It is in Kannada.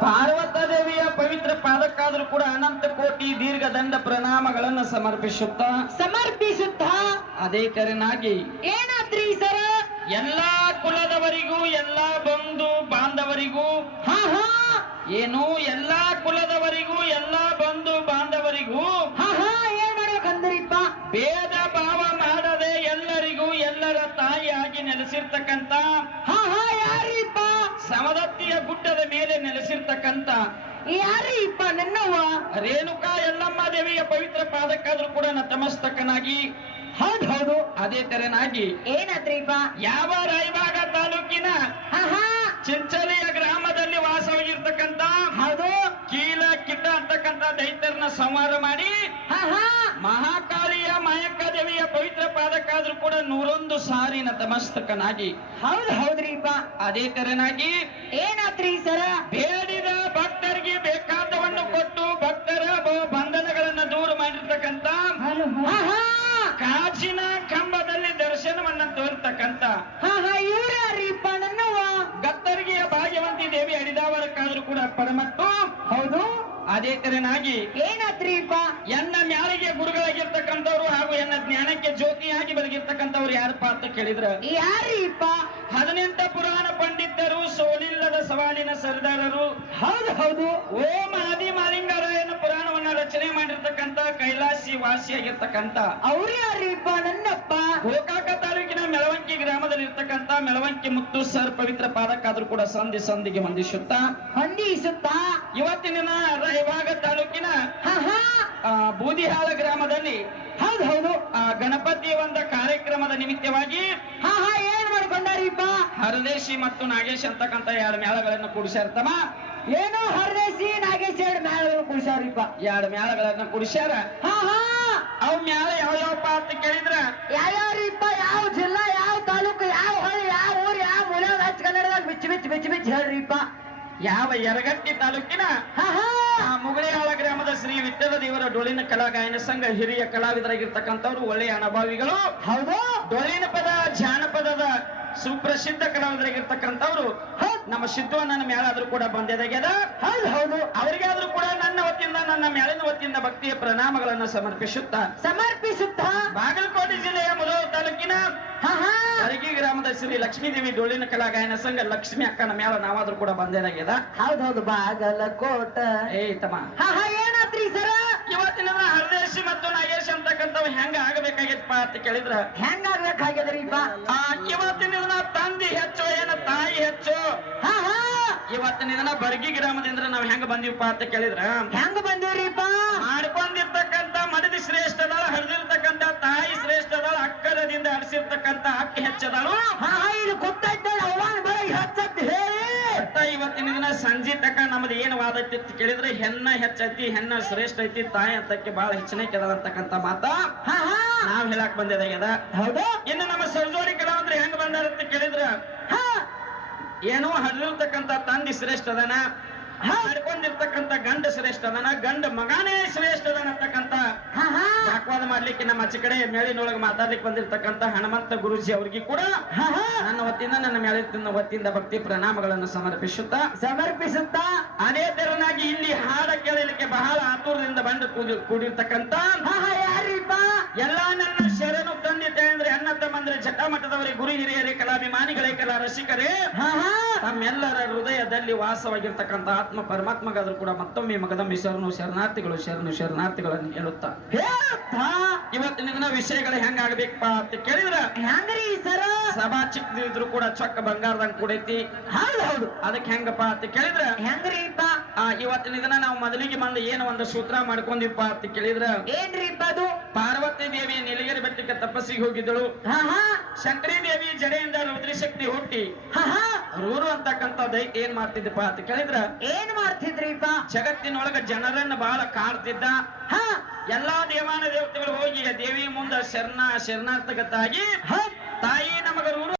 ಪಾರ್ವತ ದೇವಿಯ ಪವಿತ್ರ ಪಾದಕ್ಕಾದ್ರೂ ಕೂಡ ಅನಂತ ಕೋಟಿ ದೀರ್ಘ ದಂಡ ಪ್ರಣಾಮಗಳನ್ನು ಸಮರ್ಪಿಸುತ್ತ. ಸಮರ್ಪಿಸುತ್ತ? ಅದೇ ಕರೆನಾಗಿ. ಏನಾದ್ರಿ ಸರ? ಎಲ್ಲಾ ಕುಲದವರಿಗೂ ಎಲ್ಲಾ ಬಂಧು ಬಾಂಧವರಿಗೂ ಹಾ ಹಾ. ಏನು ಎಲ್ಲಾ ಕುಲದವರಿಗೂ ಎಲ್ಲಾ ಬಂಧು ಬಾಂಧವರಿಗೂ ಹಾ ಹಾ ಏನ್ ಮಾಡ್ಬೇಕಂದ್ರಿಪ್ಪ ಭೇದ ಭಾವ ಮಾಡದೆ ಎಲ್ಲರಿಗೂ ಎಲ್ಲರ ತಾಯಿಯಾಗಿ ನೆಲೆಸಿರ್ತಕ್ಕಂತ ಯಾರಿಪ್ಪ? ಸಮದತ್ತಿಯ ಗುಡ್ಡದ ಮೇಲೆ ನೆಲೆಸಿರ್ತಕ್ಕಂತ ಯಾರಿಪ್ಪ ನನ್ನವ್ವ? ರೇಣುಕಾ ಯಲ್ಲಮ್ಮ ದೇವಿಯ ಪವಿತ್ರ ಪಾದಕ್ಕಾದ್ರೂ ಕೂಡ ನತಮಸ್ತಕನಾಗಿ ಹೌದ್ ಹೌದು. ಅದೇ ತೆರನಾಗಿ ಏನಾದ್ರೀಪ ಯಾವ ರಾಯಭಾಗ ತಾಲೂಕಿನ ಚಿಂಚಲಿಯ ಗ್ರಾಮದಲ್ಲಿ ವಾಸವಾಗಿರ್ತಕ್ಕಂತ ಹೌದು. ಕೀಲ ಕಿಟ್ಟ ಅಂತಕ್ಕಂತ ದೈತ್ಯರನ್ನ ಸಂಹಾರ ಮಾಡಿ ಮಹಾಕಾಳಿಯ ಮಾಯಕ್ಕ ದೇವಿಯ ಪವಿತ್ರ ನೂರೊಂದು ಸಾರಿ ನತಮಸ್ತಕನಾಗಿ ಹೌದು ಹೌದ್ರಿಪ್ಪ ಅದೇ ತರನಾಗಿ ಏನಾತ್ರಿ ಸರ? ಬೇಡಿದ ಭಕ್ತರಿಗೆ ಬೇಕಾದವನ್ನು ಕೊಟ್ಟು ಭಕ್ತರ ಬಂಧನಗಳನ್ನ ದೂರ ಮಾಡಿರ್ತಕ್ಕಂತ ಕಾಚಿನ ಕಂಬದಲ್ಲಿ ದರ್ಶನವನ್ನ ತೋರ್ತಕ್ಕಂತ ಗತ್ತರಿಗೆಯ ಭಾಗ್ಯವಂತಿ ದೇವಿ ಅಡಿದಾವರಕ್ಕಾದ್ರೂ ಕೂಡ ಪರಮತ್ತು. ಹೌದು. ಅದೇ ತರನಾಗಿ ಏನಾತ್ರಿಪ್ಪ ಎನ್ನ ಮ್ಯಾಲಿಗೆ ಗುರುಗಳಾಗಿರ್ತಕ್ಕಂಥವ್ರು ಹಾಗೂ ಎನ್ನ ಜ್ಞಾನಕ್ಕೆ ಜ್ಯೋತಿಯಾಗಿ ಬೆಳಗಿರ್ತಕ್ಕಂಥವ್ರು ಯಾರಪ್ಪ ಅಂತ ಕೇಳಿದ್ರ ಯಾರಿಪ್ಪ? ಹದಿನೆಂಟ ಪುರಾಣ ಪಂಡಿತರು ಸೋಲಿಲ್ಲದ ಸವಾಲಿನ ಸರ್ದಾರರು. ಹೌದು ಹೌದು. ಓಂ ಆದಿ ಪುರಾಣವನ್ನ ರಚನೆ ಮಾಡಿರ್ತಕ್ಕಂತ ಕೈಲಾಸಿ ವಾಸಿಯಾಗಿರ್ತಕ್ಕಂತ ಅವ್ರು ಯಾರಿಪ್ಪ ನನ್ನಪ್ಪ? ಗೋಕಾಕ ತಾಲೂಕಿನ ಮೆಳವಂಕಿ ಗ್ರಾಮದಲ್ಲಿ ಇರ್ತಕ್ಕಂತ ಮೆಳವಂಕಿ ಮುತ್ತು ಸರ್ ಪವಿತ್ರ ಪಾದಕ್ಕಾದ್ರೂ ಕೂಡ ಸಂಧಿ ಸಂಧಿಗೆ ಹೊಂದಿಸುತ್ತಾ ಹೊಂದಿಸುತ್ತಾ? ಇವತ್ತಿನ ರಾಯಭಾಗ ತಾಲೂಕಿನ ಹಾ ಹಾ. ಬೂದಿಹಾಳ ಗ್ರಾಮದಲ್ಲಿ ಹೌದು ಹೌದು. ಆ ಗಣಪತಿಯ ಒಂದು ಕಾರ್ಯಕ್ರಮದ ನಿಮಿತ್ತವಾಗಿ ಹಾ ಹಾ ಏನ್ ಮಾಡ್ಕೊಂಡಾರಿಪ್ಪ ಹರದೇಶಿ ಮತ್ತು ನಾಗೇಶ್ ಅಂತಕ್ಕಂತ ಎರಡು ಮೇಳಗಳನ್ನು ಕೂಡಿಸ್ಯಾರತಮ್ಮ ಏನು ಹರದೇಶಿ ನಾಗೇಶ್ ಎರಡು ಮ್ಯಾಳ ಕೂಡಿಸ್ಯಾರಿಪ್ಪ ಎರಡು ಮೇಳಗಳನ್ನ ಕೂಡಿಸ್ಯಾರ? ಅವ್ ಮೇಳ ಯಾವ ಯಾವಪ್ಪ ಅಂತ ಕೇಳಿದ್ರ? ಯಾವ್ಯಾವ್ರಿಪ್ಪ ಯಾವ ಜಿಲ್ಲಾ ಯಾವ ತಾಲೂಕು ಯಾವ ಹಳ್ಳಿ ಯಾವ ಊರು ಯಾವ ಮೂಲ ಹಚ್ಚ ಕನ್ನಡದಾಗ ಬಿಚ್ಚ ಬಿಚ್ಚಿ ಬಿಚ್ಚಿ ಬಿಚ್ಚಿ ಹೇಳ್ರಿಪ್ಪ. ಯಾವ ಯರಗಟ್ಟಿ ತಾಲೂಕಿನ? ಮುಗಳಿಯಾಳ ಗ್ರಾಮದ ಶ್ರೀ ವಿಠಲ ದೇವರ ಡೊಳ್ಳಿನ ಕಲಾ ಗಾಯನ ಸಂಘ ಹಿರಿಯ ಕಲಾವಿದರಾಗಿರ್ತಕ್ಕಂಥವ್ರು ಒಳ್ಳೆಯ ಅನುಭವಿಗಳು. ಹೌದು. ಡೊಳ್ಳಿನ ಪದ ಜಾನಪದದ ಸುಪ್ರಸಿದ್ಧ ಕಲಾವಿದರಾಗಿರ್ತಕ್ಕಂಥವ್ರು. ನಮ್ಮ ಸಿದ್ದು ನನ್ನ ಮೇಲಾದ್ರೂ ಕೂಡ ಬಂದೆದಾಗ್ಯದ. ಹೌದು ಹೌದು. ಅವರಿಗಾದ್ರೂ ಕೂಡ ನನ್ನ ವತಿಯಿಂದ ನನ್ನ ಮೇಳಿನ ವತಿಯಿಂದ ಭಕ್ತಿಯ ಪ್ರಣಾಮಗಳನ್ನು ಸಮರ್ಪಿಸುತ್ತಾ. ಸಮರ್ಪಿಸುತ್ತಾ? ಬಾಗಲಕೋಟೆ ಜಿಲ್ಲೆಯ ಮುಲೋ ತಾಲೂಕಿನ ಅರಗಿ ಗ್ರಾಮದ ಶ್ರೀ ಲಕ್ಷ್ಮೀದೇವಿ ಡೊಳ್ಳಿನ ಕಲಾ ಗಾಯನ ಸಂಘ ಲಕ್ಷ್ಮಿ ಅಕ್ಕನ ಮೇಳ ನಾವಾದ್ರೂ ಕೂಡ ಬಂದೇದಾಗ್ಯದ. ಹೌದೌದು ಹೌದು. ಬಾಗಲಕೋಟ. ಏ ತಮ್ಮ. ಏನಾತ್ರಿ ಸರ? ಇವತ್ತಿನ ಹರದೇಶಿ ಮತ್ತು ನಾಗೇಶ್ ಅಂತಕ್ಕಂಥವ್ ಹೆಂಗ ಆಗಬೇಕಾಗಿತ್ತಪ್ಪ ಅಂತ ಕೇಳಿದ್ರ. ಹೆಂಗ ಆ ಇವತ್ತಿನ ದಿನ ತಂದೆ ಹೆಚ್ಚು ಏನ ತಾಯಿ ಹೆಚ್ಚು ಹಾ ಹಾ ಇವತ್ತಿನ ದಿನ ಬರ್ಗಿ ಗ್ರಾಮದಿಂದ ನಾವ್ ಹೆಂಗ ಬಂದಿವಪ್ಪ ಅಂತ ಕೇಳಿದ್ರ? ಹೆಂಗ ಬಂದಿವ್ರಿಪ್ಪ? ಮಾಡ್ಕೊಂಡಿರ್ತಕ್ಕಂತ ಮಡದಿ ಶ್ರೇಷ್ಠದಾಳ ಹರಿದಿರ್ತಕ್ಕಂತ ತಾಯಿ ಶ್ರೇಷ್ಠ ಅದಾಳ ಅಕ್ಕರದಿಂದ ಹರಿಸಿರ್ತಕ್ಕಂಥ ಅಕ್ಕಿ ಹೆಚ್ಚದಾಳು. ಇವತ್ತಿನ ದಿನ ಸಂಜೆ ತಕ ನಮ್ದು ಏನ್ ವಾದ ಐತಿ ಅಂತ ಕೇಳಿದ್ರೆ ಹೆಣ್ಣ ಹೆಚ್ಚೈತಿ ಹೆಣ್ಣ ಶ್ರೇಷ್ಠ ಐತಿ ತಾಯಿ ಅಂತಕ್ಕೆ ಬಹಳ ಹೆಚ್ಚಿನ ಕೆದ ಅಂತಕ್ಕಂಥ ಮಾತ ಹಾ ಹಾ. ನಾವ್ ಹೇಳಕ್ ಬಂದಿದಾಗ್ಯದ ಹೌದು. ಇನ್ನು ನಮ್ಮ ಸರ್ಜೋರಿ ಕಲಾವಂದ್ರೆ ಹೆಂಗ್ ಬಂದಾರ ಅಂತ ಕೇಳಿದ್ರ? ಹಾ. ಏನೋ ಹರಿರ್ತಕ್ಕಂಥ ತಂದೆ ಶ್ರೇಷ್ಠ ಅದನ ಮಾಡ್ಕೊಂಡಿರ್ತಕ್ಕಂಥ ಗಂಡ ಶ್ರೇಷ್ಠ ಅದನ ಗಂಡ ಮಗನೇ ಅಂತಕ್ಕಂಥ ಹಾ ಹಾ. ವಾಕ್ವಾದ ಮಾಡ್ಲಿಕ್ಕೆ ನಮ್ಮ ಆಚೆ ಕಡೆ ಮೇಳಿನೊಳಗೆ ಮಾತಾಡ್ಲಿಕ್ಕೆ ಬಂದಿರ್ತಕ್ಕಂಥ ಹನುಮಂತ ಗುರುಜಿ ಅವ್ರಿಗೆ ಕೂಡ ಹಾ ಹಾ. ನನ್ನ ವತಿಯಿಂದ ನನ್ನ ಮೇಳಿನ ವತಿಯಿಂದ ಭಕ್ತಿ ಪ್ರಣಾಮಗಳನ್ನು ಸಮರ್ಪಿಸುತ್ತಾ ಸಮರ್ಪಿಸುತ್ತಾ. ಅದೇ ತೆರನಾಗಿ ಇಲ್ಲಿ ಹಾಡ ಕೇಳಲಿಕ್ಕೆ ಬಹಳ ಆತುರದಿಂದ ಬಂದು ಕೂಡಿ ಕೂಡಿರ್ತಕ್ಕಂಥ ಎಲ್ಲಾ ನನ್ನ ಶರಣು ಜಟಾಮಠದವರೇ ಗುರು ಹಿರಿಯರೇ ಕಲಾಭಿಮಾನಿಗಳೇ ಕಲಾ ರಸಿಕರೇ ತಮ್ಮೆಲ್ಲರ ಹೃದಯದಲ್ಲಿ ವಾಸವಾಗಿರ್ತಕ್ಕಂಥ ಆತ್ಮ ಪರಮಾತ್ಮಗಾದ್ರೂ ಕೂಡ ಮತ್ತೊಮ್ಮೆ ಮಗದಮ್ಮಿ ಶರಣು ಶರಣಾರ್ಥಿಗಳು ಶರಣು ಶರಣಾರ್ಥಿಗಳನ್ನು ಹೇಳುತ್ತಾ ಇವತ್ತು ಇವತ್ತಿನ ದಿನ ವಿಷಯಗಳು ಹೆಂಗಾಗಬೇಕಪ್ಪ ಅಂತ ಕೇಳಿದ್ರ? ಹೆಂಗ್ರಿ ಸರ? ಸಭಾ ಚಿಕ್ಕದಿದ್ರು ಕೂಡ ಚೊಕ್ಕ ಬಂಗಾರದಂಗ್ ಕೂಡೈತಿ. ಹೌದು ಹೌದು. ಅದಕ್ಕೆ ಹೆಂಗಪ್ಪ ಅಂತ ಕೇಳಿದ್ರ? ಹೆಂಗ್ರಿ ಆ ಇವತ್ತಿನ ದಿನ ನಾವು ಮೊದಲಿಗೆ ಬಂದು ಏನು ಒಂದು ಸೂತ್ರ ಮಾಡ್ಕೊಂಡಿಪ್ಪ ಅಂತ ಕೇಳಿದ್ರ? ಏನ್ರಿ ಅದು? ಪಾರ್ವತಿ ದೇವಿ ನೀಲಗಿರಿ ಬೆಟ್ಟಕ್ಕೆ ತಪಸ್ಸಿಗೆ ಹೋಗಿದ್ದಳು. ಶಂಕರಿ ದೇವಿ ಜಡೆಯಿಂದ ರುದ್ರಶಕ್ತಿ ಹುಟ್ಟಿ. ರೂರು ಅಂತಕ್ಕಂಥ ದೈತ್ಯ ಏನ್ ಮಾಡ್ತಿದ್ದಪ್ಪ ಅಂತ ಕೇಳಿದ್ರ? ಏನ್ ಮಾಡ್ತಿದ್ರಿಪ್ಪ? ಜಗತ್ತಿನೊಳಗ ಜನರನ್ನ ಬಹಳ ಕಾಡ್ತಿದ್ದ. ಹಾ. ಎಲ್ಲಾ ದೇವಾನ ದೇವತೆಗಳು ಹೋಗಿ ದೇವಿ ಮುಂದ ಶರಣ ಶರಣಾರ್ಥಕತ್ತಾಗಿ ಹೌದ್ ತಾಯಿ ನಮಗ ರೂರು